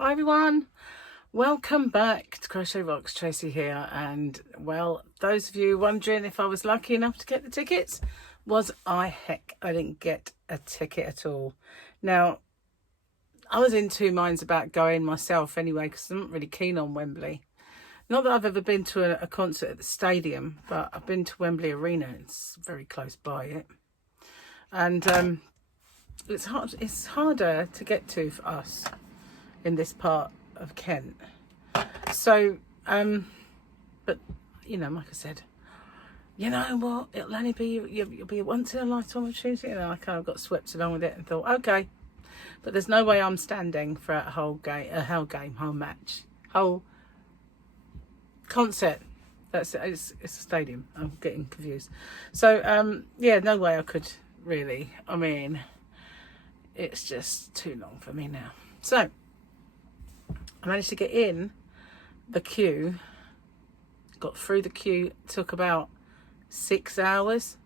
Hi everyone, welcome back to Crochet Rocks. Tracy here, and well, those of you wondering if I was lucky enough to get the tickets, heck, I didn't get a ticket at all. Now, I was in two minds about going myself anyway, because I'm not really keen on Wembley. Not that I've ever been to a concert at the stadium, but I've been to Wembley Arena. It's very close by it, and it's harder to get to for us in this part of Kent. So, but you know, like I said, you know what? It'll only be you'll be a once in a lifetime opportunity. And I kind of got swept along with it and thought, okay, but there's no way I'm standing for a whole match, whole concert. That's it. It's a stadium. I'm getting confused. So, yeah, no way I could really. I mean, it's just too long for me now. So I managed to get in the queue, got through the queue, took about 6 hours.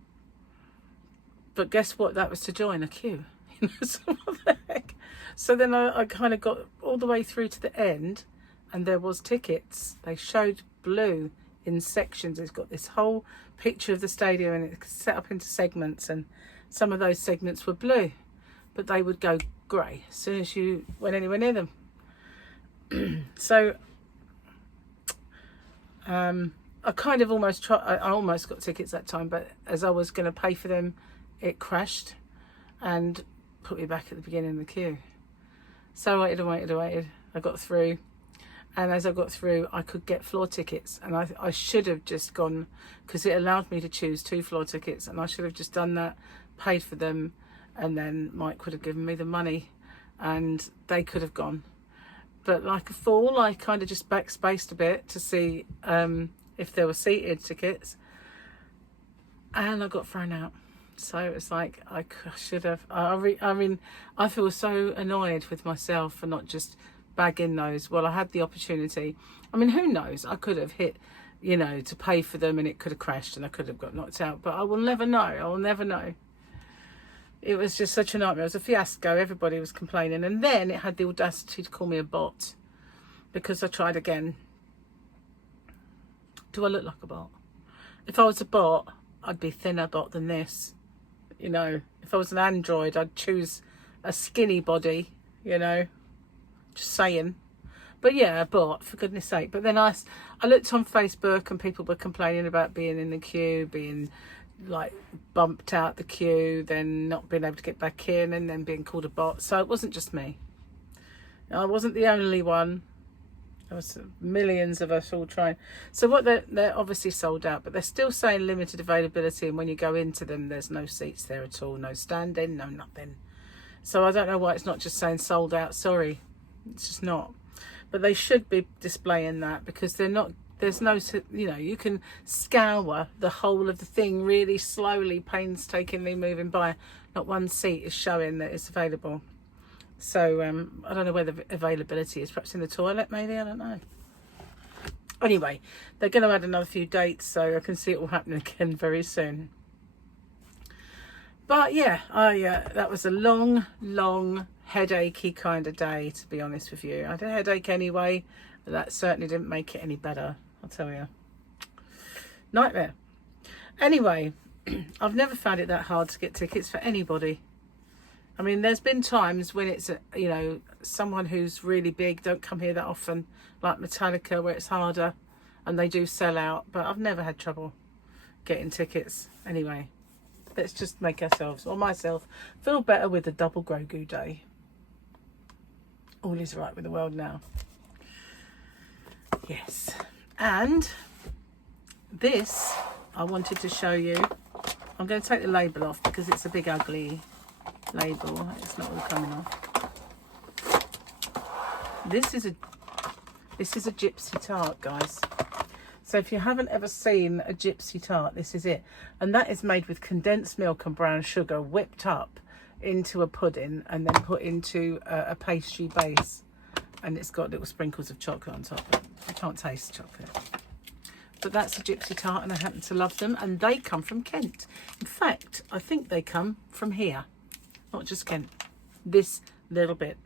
But guess what? That was to join a queue. You know, so what the heck? So then I kind of got all the way through to the end, and there was tickets. They showed blue in sections. It's got this whole picture of the stadium, and it's set up into segments, and some of those segments were blue, but they would go grey as soon as you went anywhere near them. So I kind of almost I almost got tickets that time, but as I was going to pay for them, it crashed and put me back at the beginning of the queue. So I waited. I got through, and as I got through, I could get floor tickets, and I should have just gone, because it allowed me to choose 2 floor tickets, and I should have just done that, paid for them, and then Mike would have given me the money and they could have gone. But like a fool, I kind of just backspaced a bit to see if there were seated tickets, and I got thrown out. So it's like I should have. I mean, I feel so annoyed with myself for not just bagging those. Well, I had the opportunity. I mean, who knows? I could have hit, you know, to pay for them, and it could have crashed, and I could have got knocked out. But I will never know. I will never know. It was just such a nightmare. It was a fiasco. Everybody was complaining. And then it had the audacity to call me a bot because I tried again. Do I look like a bot? If I was a bot, I'd be a thinner bot than this. You know, if I was an android, I'd choose a skinny body, you know. Just saying. But yeah, a bot, for goodness sake. But then I looked on Facebook, and people were complaining about being in the queue, being like bumped out the queue, then not being able to get back in, and then being called a bot. So it wasn't just me. I wasn't the only one. There was millions of us all trying. So what they're obviously sold out, but they're still saying limited availability, and when you go into them, there's no seats there at all, no standing, no nothing. So I don't know why it's not just saying sold out. Sorry, it's just not. But they should be displaying that, because they're not. There's no, you know, you can scour the whole of the thing really slowly, painstakingly moving by. Not one seat is showing that it's available. So I don't know where the availability is. Perhaps in the toilet, maybe. I don't know. Anyway, they're going to add another few dates, so I can see it will happen again very soon. But yeah, that was a long, headachy kind of day, to be honest with you. I had a headache anyway. But that certainly didn't make it any better, I'll tell you. Nightmare. Anyway, I've never found it that hard to get tickets for anybody. I mean, there's been times when it's, you know, someone who's really big, don't come here that often, like Metallica, where it's harder, and they do sell out. But I've never had trouble getting tickets. Anyway, let's just make ourselves, or myself, feel better with the double Grogu day. All is right with the world now. Yes, and this I wanted to show you. I'm going to take the label off because it's a big ugly label. It's not all coming off. This is a gypsy tart, guys. So if you haven't ever seen a gypsy tart, this is it. And that is made with condensed milk and brown sugar whipped up into a pudding and then put into a pastry base. And it's got little sprinkles of chocolate on top. I can't taste chocolate. But that's a gypsy tart, and I happen to love them. And they come from Kent. In fact, I think they come from here. Not just Kent. This little bit.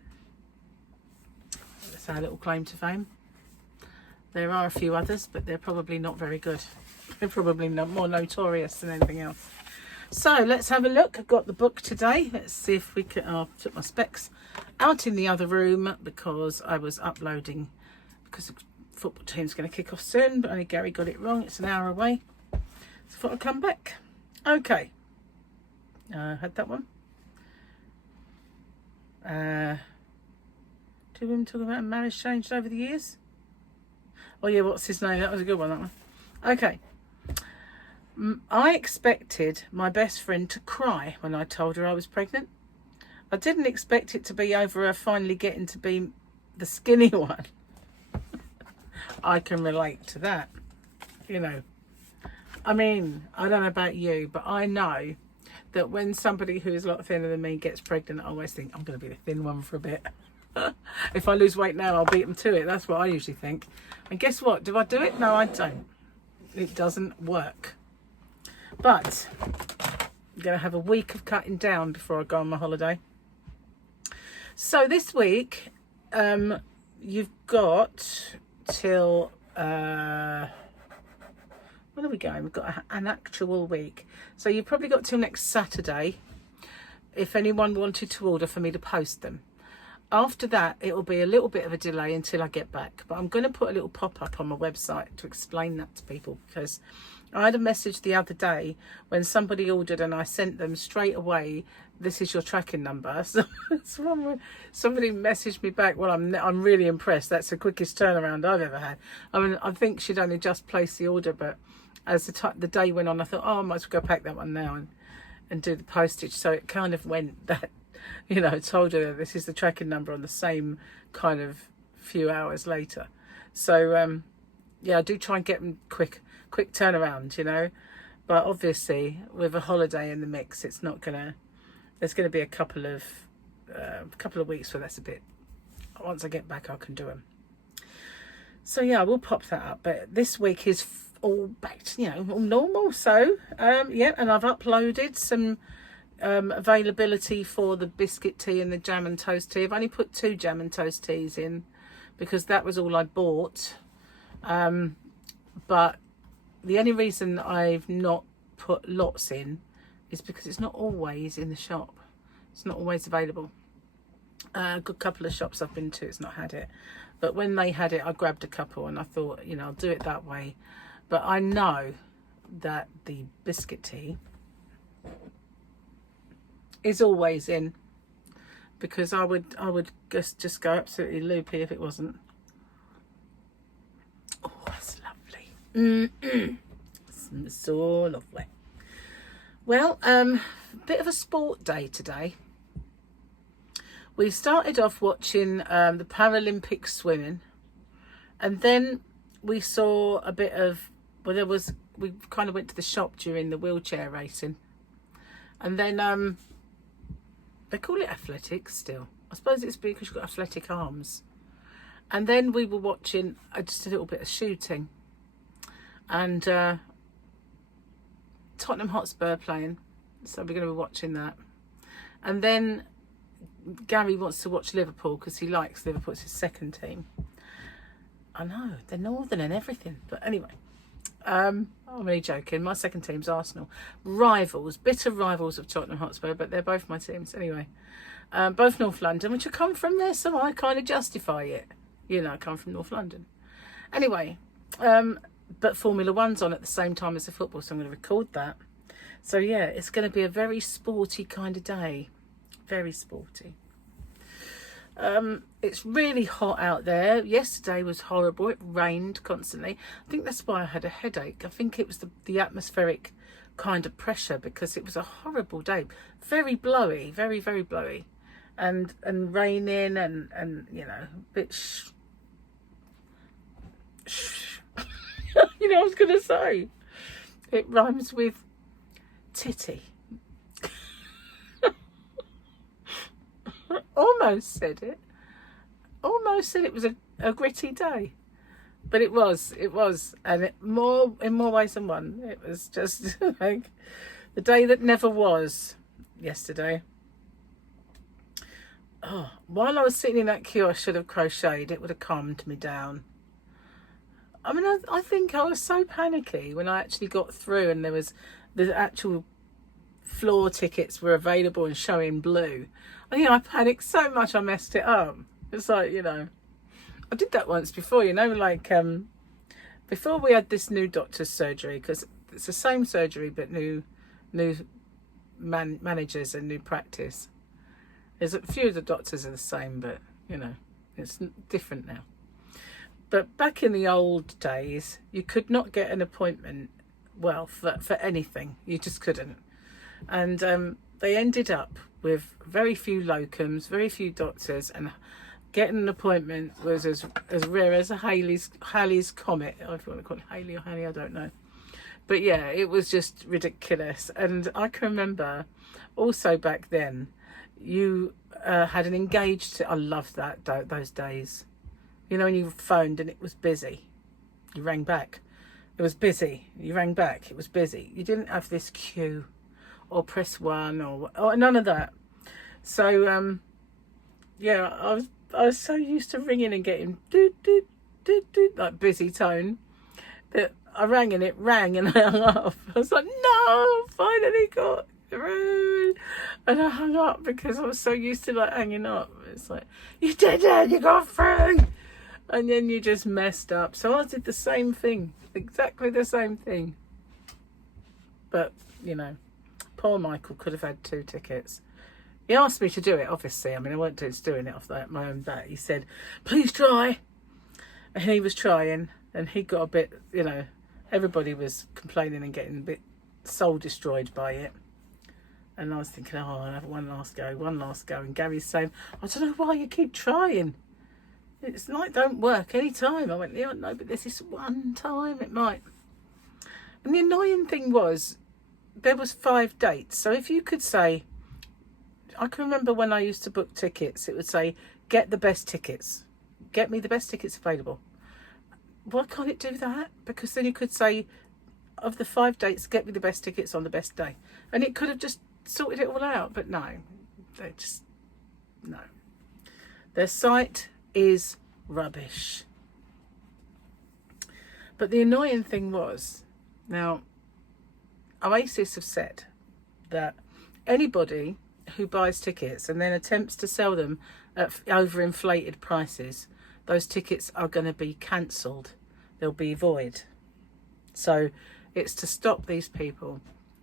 Let's That's our little claim to fame. There are a few others, but they're probably not very good. They're probably more notorious than anything else. So let's have a look. I've got the book today. Let's see if we can... I took my specs out in the other room because I was uploading, because the football team's going to kick off soon, but only Gary got it wrong. It's an hour away. So I thought I'd come back. Okay. Had that one. Two women talking about marriage changed over the years. Oh yeah, what's his name? That was a good one, that one. Okay. I expected my best friend to cry when I told her I was pregnant. I didn't expect it to be over her finally getting to be the skinny one. I can relate to that. You know, I mean, I don't know about you, but I know that when somebody who is a lot thinner than me gets pregnant, I always think, I'm going to be the thin one for a bit. If I lose weight now, I'll beat them to it. That's what I usually think. And guess what? Do I do it? No, I don't. It doesn't work. But I'm going to have a week of cutting down before I go on my holiday. So this week, you've got till... when are we going? We've got an actual week. So you've probably got till next Saturday if anyone wanted to order for me to post them. After that, it will be a little bit of a delay until I get back. But I'm going to put a little pop-up on my website to explain that to people, because I had a message the other day when somebody ordered and I sent them straight away, this is your tracking number. So somebody messaged me back, well, I'm really impressed. That's the quickest turnaround I've ever had. I mean, I think she'd only just placed the order, but as the day went on, I thought, oh, I might as well go pack that one now and do the postage. So it kind of went that, you know, told her this is the tracking number on the same kind of few hours later. So, yeah, I do try and get them quick turnaround, you know. But obviously, with a holiday in the mix, it's not gonna. There's going to be a couple of weeks where that's a bit. Once I get back, I can do them. So yeah, I will pop that up. But this week is all back to, you know, all normal. So yeah, and I've uploaded some availability for the biscuit tea and the jam and toast tea. I've only put 2 jam and toast teas in because that was all I bought. But the only reason I've not put lots in is because it's not always in the shop. It's not always available. A good couple of shops I've been to, it's not had it. But when they had it, I grabbed a couple and I thought, you know, I'll do it that way. But I know that the biscuit tea is always in, because I would just go absolutely loopy if it wasn't. Oh, that's lovely. It's so lovely. Well, bit of a sport day today. We started off watching the Paralympic swimming, and then we saw a bit of, well, we kind of went to the shop during the wheelchair racing, and then they call it athletics still. I suppose it's because you've got athletic arms. And then we were watching just a little bit of shooting, and Tottenham Hotspur playing, so we're going to be watching that. And then Gary wants to watch Liverpool because he likes Liverpool. It's his second team. I know, they're northern and everything, but anyway, I'm only joking. My second team's Arsenal. Rivals, bitter rivals of Tottenham Hotspur, but they're both my teams anyway. Both North London, which I come from there, so I kind of justify it. You know, I come from North London. Anyway, but Formula One's on at the same time as the football, so I'm going to record that. So yeah, it's going to be a very sporty kind of day. Very sporty. It's really hot out there. Yesterday was horrible. It rained constantly. I think that's why I had a headache. I think it was the atmospheric kind of pressure, because it was a horrible day. Very blowy, very, very blowy. And raining and you know, a bit you know, I was going to say, it rhymes with titty. Almost said it. Almost said it was a gritty day. But it was. And in more ways than one. It was just like the day that never was yesterday. Oh, while I was sitting in that queue, I should have crocheted. It would have calmed me down. I mean, I think I was so panicky when I actually got through and there was the actual floor tickets were available and showing blue. I panicked so much I messed it up. It's like, I did that once before, like before we had this new doctor's surgery, because it's the same surgery but new managers and new practice. There's a few of the doctors are the same, but it's different now. But back in the old days, you could not get an appointment, well, for anything. You just couldn't. And they ended up with very few locums, very few doctors, and getting an appointment was as rare as a Halley's Comet. If you want to call it Halley or Halley, I don't know. But yeah, it was just ridiculous. And I can remember also back then, you had an engaged... I loved those days. When you phoned and it was busy, you rang back. It was busy. You rang back. It was busy. You didn't have this queue or press 1 or none of that. So, yeah, I was so used to ringing and getting doot, doot, doot, doot, like busy tone that I rang and it rang and I hung up. I was like, no, finally got through. And I hung up because I was so used to like hanging up. It's like, you did it, you got through. And then you just messed up. So I did the same thing, exactly the same thing. But, poor Michael could have had 2 tickets. He asked me to do it, obviously. I mean, I wasn't just doing it off my own bat. He said, please try. And he was trying, and he got a bit, everybody was complaining and getting a bit soul destroyed by it. And I was thinking, I'll have one last go. And Gary's saying, I don't know why you keep trying. It's like, don't work any time. I went, yeah, no, but there's this one time it might. And the annoying thing was, there was 5 dates. So if you could say, I can remember when I used to book tickets, it would say, get the best tickets. Get me the best tickets available. Why can't it do that? Because then you could say, of the 5 dates, get me the best tickets on the best day. And it could have just sorted it all out. But no, no. Their site is rubbish. But the annoying thing was, now, Oasis have said that anybody who buys tickets and then attempts to sell them at overinflated prices, those tickets are going to be cancelled. They'll be void. So it's to stop these people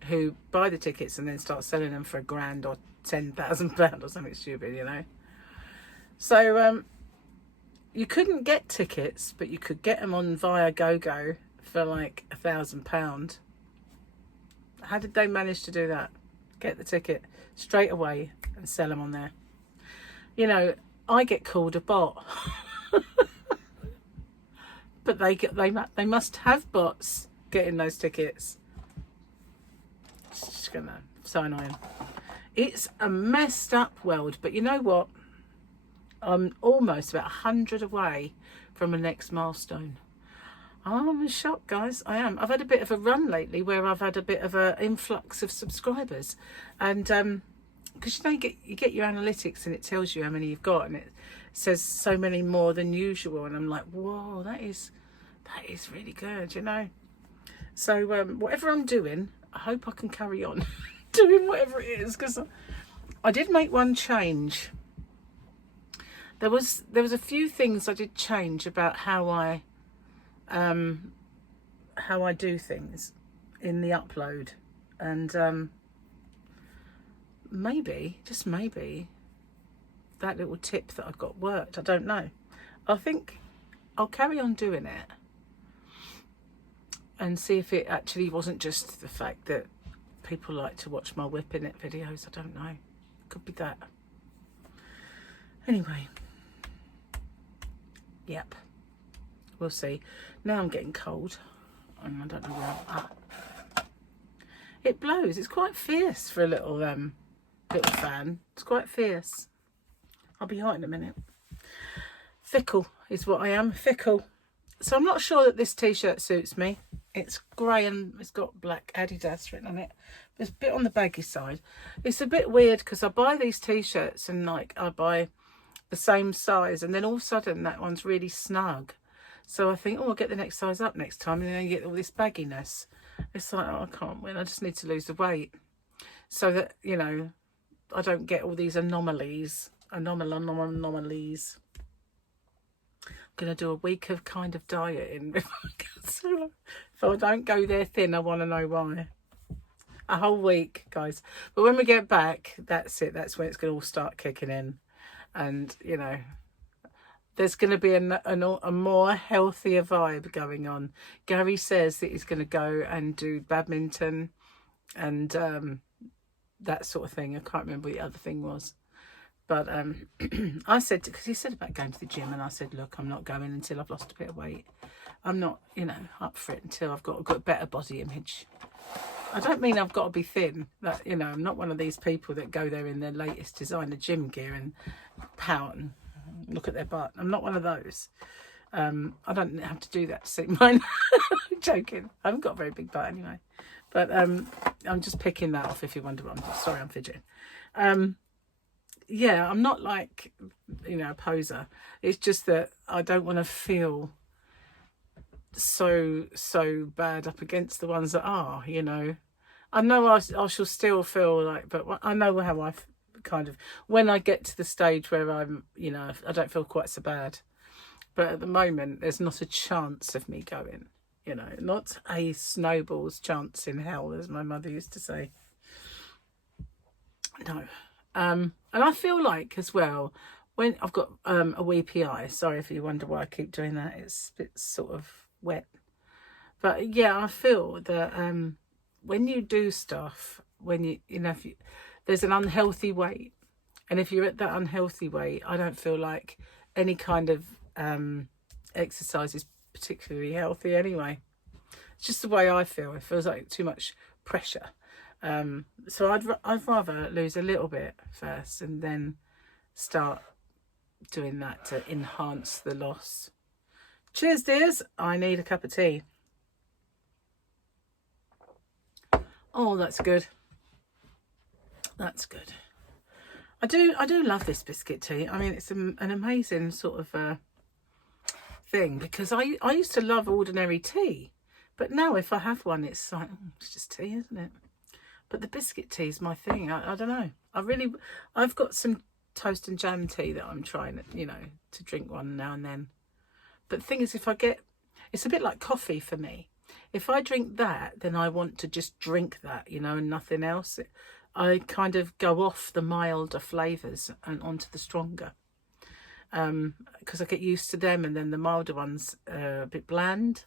who buy the tickets and then start selling them for £1,000 or £10,000 or something stupid, So you couldn't get tickets, but you could get them on via GoGo for like £1,000. How did they manage to do that? Get the ticket straight away and sell them on there. I get called a bot. But they must have bots getting those tickets. It's just so annoying. It's a messed up world, but you know what? I'm almost about 100 away from the next milestone. I'm shocked, guys. I am. I've had a bit of a run lately where I've had a bit of an influx of subscribers, and because you get your analytics and it tells you how many you've got, and it says so many more than usual, and I'm like, whoa, that is really good, So whatever I'm doing, I hope I can carry on doing whatever it is, because I did make one change. There was a few things I did change about how I do things in the upload, and maybe, just maybe, that little tip that I got worked. I don't know. I think I'll carry on doing it and see if it actually wasn't just the fact that people like to watch my WIP in it videos. I don't know. Could be that. Anyway. Yep. We'll see. Now I'm getting cold. And I don't know where I'm at. It blows. It's quite fierce for a little fan. It's quite fierce. I'll be hot in a minute. Fickle is what I am. Fickle. So I'm not sure that this t-shirt suits me. It's grey and it's got black Adidas written on it. It's a bit on the baggy side. It's a bit weird because I buy these t-shirts and like I buy the same size, and then all of a sudden that one's really snug. So I think, oh, I'll get the next size up next time, and then you get all this bagginess. It's like, oh, I can't win. I just need to lose the weight so that, you know, I don't get all these anomalies. Anomalies. I'm going to do a week of kind of dieting. If I don't go there thin, I want to know why. A whole week, guys. But when we get back, that's it. That's when it's going to all start kicking in. And, you know, there's going to be a more healthier vibe going on. Gary says that he's going to go and do badminton and that sort of thing. I can't remember what the other thing was. But I said, because he said about going to the gym, and I said, look, I'm not going until I've lost a bit of weight. I'm not, you know, up for it until I've got a better body image. I don't mean I've got to be thin. That, you know, I'm not one of these people that go there in their latest designer gym gear and pout and look at their butt. I'm not one of those. I don't have to do that to see mine. I'm joking. I haven't got a very big butt anyway. But I'm just picking that off if you wonder what I'm sorry, I'm fidgeting. Yeah, I'm not like, you know, a poser. It's just that I don't want to feel so bad up against the ones that are, you know. I know I shall still feel like, but I know how I kind of, when I get to the stage where I'm, you know, I don't feel quite so bad. But at the moment, there's not a chance of me going, you know, not a snowball's chance in hell, as my mother used to say. No. And I feel like as well, when I've got a weepy eye, sorry if you wonder why I keep doing that, it's sort of wet. But yeah, I feel that when you do stuff, when you know, if there's an unhealthy weight, and if you're at that unhealthy weight, I don't feel like any kind of exercise is particularly healthy anyway. It's just the way I feel. It feels like too much pressure. So I'd rather lose a little bit first and then start doing that to enhance the loss. Cheers, dears. I need a cup of tea. Oh, that's good. That's good. I do love this biscuit tea. I mean, it's an amazing sort of thing, because I used to love ordinary tea, but now if I have one, it's like, it's just tea, isn't it? But the biscuit tea is my thing. I don't know. I've got some toast and jam tea that I'm trying, you know, to drink one now and then. But the thing is, it's a bit like coffee for me. If I drink that, then I want to just drink that, you know, and nothing else. I kind of go off the milder flavours and onto the stronger. Because I get used to them, and then the milder ones are a bit bland.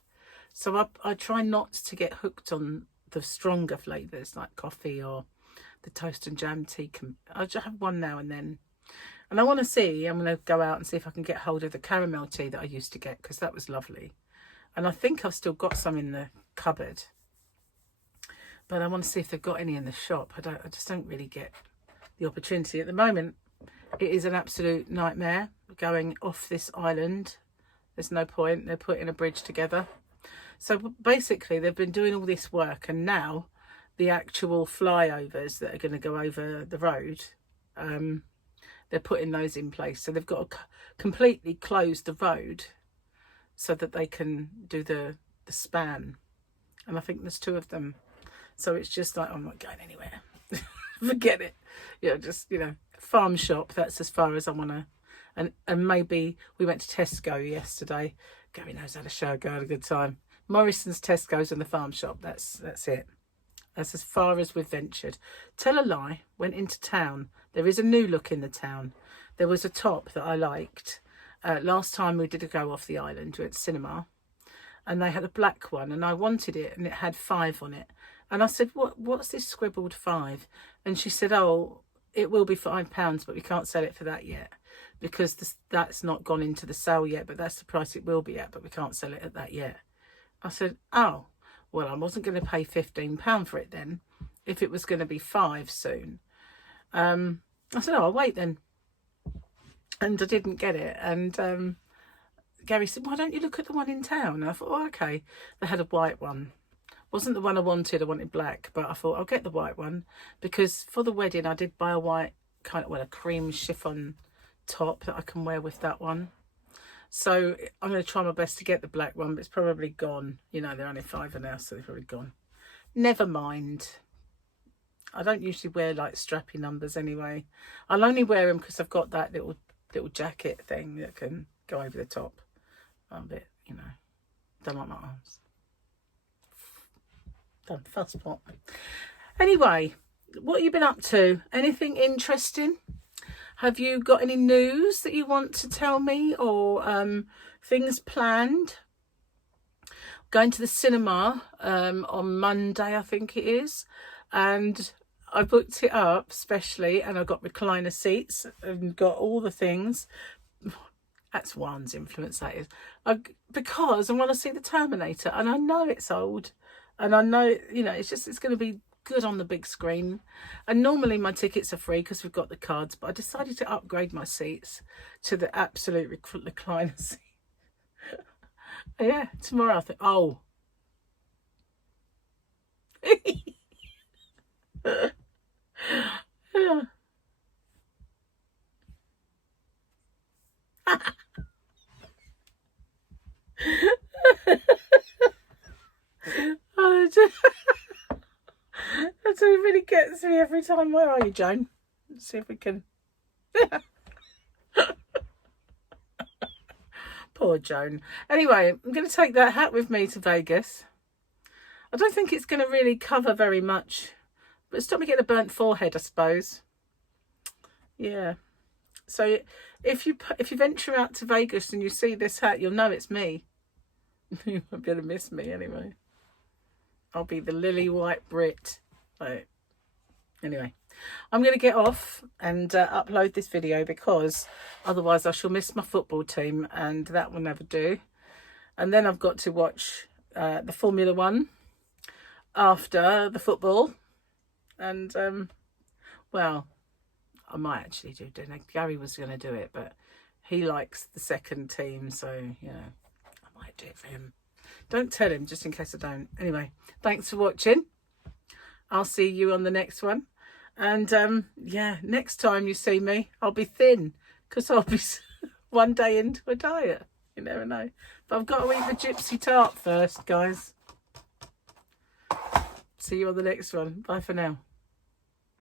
So I try not to get hooked on the stronger flavours like coffee or the toast and jam tea. I just have one now and then. And I want to see, I'm going to go out and see if I can get hold of the caramel tea that I used to get, because that was lovely. And I think I've still got some in the cupboard. But I want to see if they've got any in the shop. I just don't really get the opportunity. At the moment, it is an absolute nightmare going off this island. There's no point. They're putting a bridge together. So basically, they've been doing all this work, and now the actual flyovers that are going to go over the road, they're putting those in place. So they've got to completely close the road so that they can do the span. And I think there's 2 of them. So it's just like, I'm not going anywhere. Forget it. You know, just, you know, farm shop. That's as far as I want to. And maybe we went to Tesco yesterday. Gary knows how to show a girl a good time. Morrison's, Tesco's and the farm shop. That's it. That's as far as we've ventured. Tell a lie. Went into town. There is a new look in the town. There was a top that I liked. Last time we did go off the island, we went to cinema. And they had a black one, and I wanted it, and it had 5 on it. And I said, what's this scribbled 5? And she said, oh, it will be £5, but we can't sell it for that yet, because that's not gone into the sale yet, but that's the price it will be at, but we can't sell it at that yet. I said, oh, well, I wasn't going to pay £15 for it then, if it was going to be 5 soon. I said, oh, I'll wait then. And I didn't get it. And Gary said, why don't you look at the one in town? And I thought, oh, okay. They had a white one. Wasn't the one I wanted black, but I thought I'll get the white one because for the wedding I did buy a white kind of, well, a cream chiffon top that I can wear with that one. So I'm going to try my best to get the black one, but it's probably gone. You know, they're only £5 now, so they're probably gone. Never mind. I don't usually wear like strappy numbers anyway. I'll only wear them because I've got that little jacket thing that can go over the top. I'm a bit, you know, don't like my arms. Don't fuss pot. Anyway, what have you been up to? Anything interesting? Have you got any news that you want to tell me, or things planned? Going to the cinema on Monday, I think it is, and I booked it up specially, and I got recliner seats and got all the things. That's one's influence, that is. Because I want to see the Terminator, and I know it's old, and I know, you know, it's going to be good on the big screen. And normally my tickets are free because we've got the cards, but I decided to upgrade my seats to the absolute recliner seat. Yeah, tomorrow I think, oh. Yeah. Oh, that's what really gets me every time. Where are you, Joan? Let's see if we can. Poor Joan. Anyway, I'm going to take that hat with me to Vegas. I don't think it's going to really cover very much, but stop me getting a burnt forehead, I suppose. Yeah. So if you venture out to Vegas and you see this hat, you'll know it's me. You won't be able to miss me anyway. I'll be the lily white Brit. Right. Anyway, I'm going to get off and upload this video because otherwise I shall miss my football team and that will never do. And then I've got to watch the Formula One after the football. And, well, I might actually do dinner. Gary was going to do it, but he likes the second team. So, you know, I might do it for him. Don't tell him, just in case I don't. Anyway, thanks for watching. I'll see you on the next one. And, yeah, next time you see me, I'll be thin because I'll be one day into a diet. You never know. But I've got to eat the gypsy tart first, guys. See you on the next one. Bye for now.